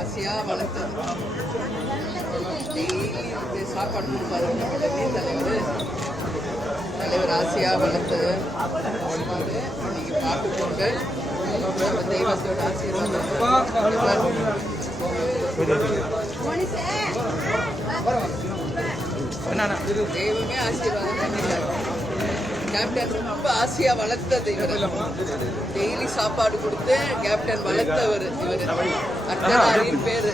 ஆசையா வளர்த்தது. டெய்லி சாப்பாடு கொடுப்பாரு தலைவர் ஆசையா வளர்த்தது. இன்னைக்கு பாட்டு பொங்கல் தெய்வத்தோட ஆசீர்வாதம். தெய்வமே ஆசீர்வாதம் பண்ணிட்டாரு. கேப்டன் ரொம்ப ஆசையா வளர்த்தது இவர். டெய்லி சாப்பாடு கொடுத்து கேப்டன் வளர்த்தவர் இவர். அர்த்தநாரின் பேரு.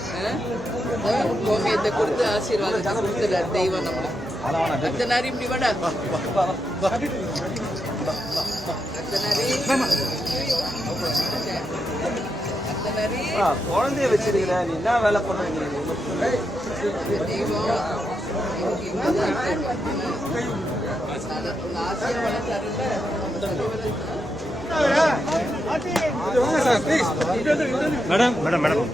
கோமியத்தை கொடுத்து ஆசீர்வாதத்தை கொடுத்துட்டார் தெய்வம் நம்மளுக்கு. அர்த்தநாரி இப்படி வேடா குழந்தைய வச்சிருக்கிற நீ என்ன வேலை பண்றீங்க? தெய்வம் ஆசையா வளர்த்தாருல்ல. மேடம் மேடம் மேடம்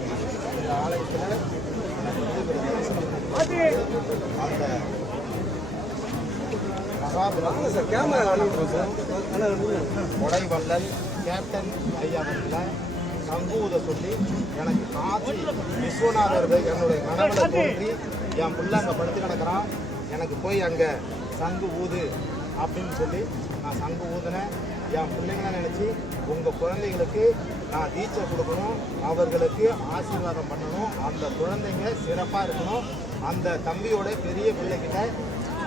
கொடைவள்ளல் கேப்டன் ஐயாவில் சங்கூத சொல்லி எனக்கு காசி விஸ்வநாதர் என்னுடைய கனவுல தோன்றி என் பிள்ளை அங்கே படுத்து கிடக்கிறான், எனக்கு போய் அங்கே சங்கு ஊது அப்படின்னு சொல்லி நான் சங்கு ஊதுனேன். என் பிள்ளைங்களை நினச்சி உங்கள் குழந்தைகளுக்கு நான் தீட்சை கொடுக்கணும், அவர்களுக்கு ஆசீர்வாதம் பண்ணணும், அந்த குழந்தைங்க சிறப்பாக இருக்கணும். அந்த தம்பியோட பெரிய பிள்ளைகிட்ட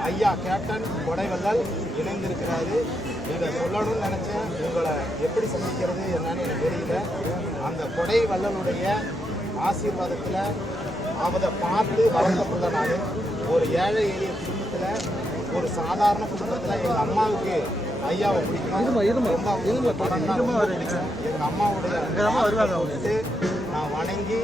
ஐயா கேப்டன் கொடைவள்ளல் இணைந்திருக்கிறாரு. இதை சொல்லணும்னு நினச்சேன், உங்களை எப்படி சந்திக்கிறது என்னன்னு எனக்கு தெரியல. அந்த கொடைவள்ளலுடைய ஆசீர்வாதத்தில் அவரை பார்த்து வளர்க்கப்பட்ட நான் ஒரு ஏழை எளிய குடும்பத்தில், ஒரு சாதாரண குடும்பத்தில் எங்கள் அம்மாவுக்கு ஐயாவை பிடிக்கும். எங்கள் அம்மாவுடைய நான் வணங்கி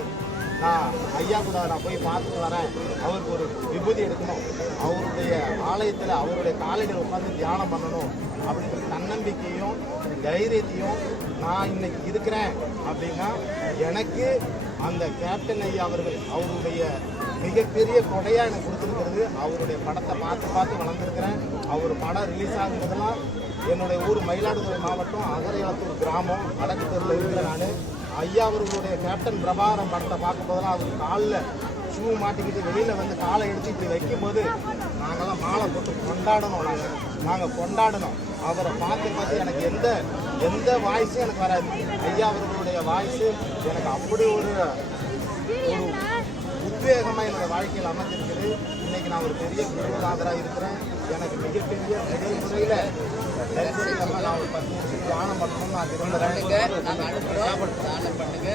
நான் ஐயா கூட நான் போய் பார்த்துட்டு வரேன், அவருக்கு ஒரு விபூதி எடுக்கணும், அவருடைய ஆலயத்தில் அவருடைய காலையில் உட்காந்து தியானம் பண்ணணும் அப்படின்ற தன்னம்பிக்கையும் தைரியத்தையும் நான் இன்னைக்கு இருக்கிறேன் அப்படின்னா எனக்கு அந்த கேப்டன் ஐயா அவர்கள் அவருடைய மிகப்பெரிய கொடையாக எனக்கு கொடுத்துருக்கிறது. அவருடைய படத்தை பார்த்து பார்த்து வளர்ந்துருக்கிறேன். அவர் படம் ரிலீஸ் ஆகும்போதெல்லாம் என்னுடைய ஊர் மயிலாடுதுறை மாவட்டம் அகரையாத்தூர் கிராமம் அடக்குத்தூரில் இருக்கிறேன் நான். ஐயா அவர்களுடைய கேப்டன் பிரபாகரன் படத்தை பார்க்கும்போதெல்லாம் அவர் காலில் ஷூ மாட்டிக்கிட்டு வெளியில் வந்து காலை எடுத்து இப்படி வைக்கும்போது நாங்கள்லாம் மாலை போட்டு கொண்டாடணும். நாங்கள் கொண்டாடணும். அவரை பார்த்து எனக்கு எந்த வாய்ஸும் எனக்கு வராது. ஐயா அவர்களுடைய வாய்ஸு எனக்கு அப்படி ஒரு உத்வேகமாக என்னோடய வாழ்க்கையில் அமைஞ்சிருக்குது. இன்றைக்கி நான் ஒரு பெரிய குருநாதராக இருக்கிறேன். எனக்கு மிகப்பெரிய முதல் முறையில் நான் ஒரு 10 நிமிஷம் தியானம் பண்ணணும்னு நான் விரும்புகிறேன். தானம் பண்ணுங்க.